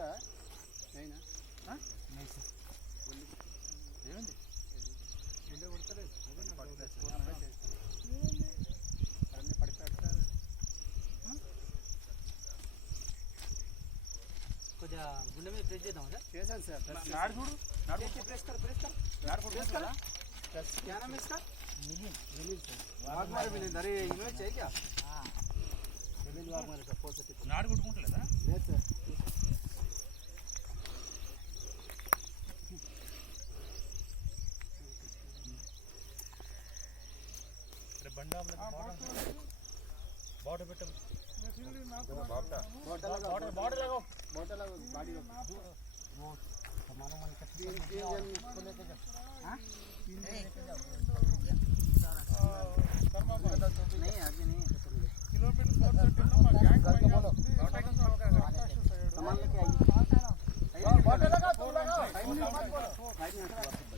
दोबारा नहीं ना नहीं सर ఏమండి ఇల్లు కొడతలేదు అదే అన్నీ పడిపోతారు కొద్దిగా గుండె మీద ప్రెస్ చేద్దాం సార్ చేశాను సార్ నాడు చూడు నాడు ప్రెస్ कर नाड़ को प्रेस कर क्या नाम है इसका मिलिन सर वाघमारे मिलिन अरे इमेज है क्या हां मिलिन वाघमारे का पॉजिटिव నాడు కొట్టుకుంటలేదా లేదు సార్ अरे बंडा बॉर्डर पे बॉटल लगाओ गाड़ी वो सामान मन का तीन जन को लेके जा हां नहीं आगे नहीं किलोमीटर 430 गैंग बोलो सामान लेके आइए बॉटल लगा तू लगा 5 मिनट मत बोलो 5 मिनट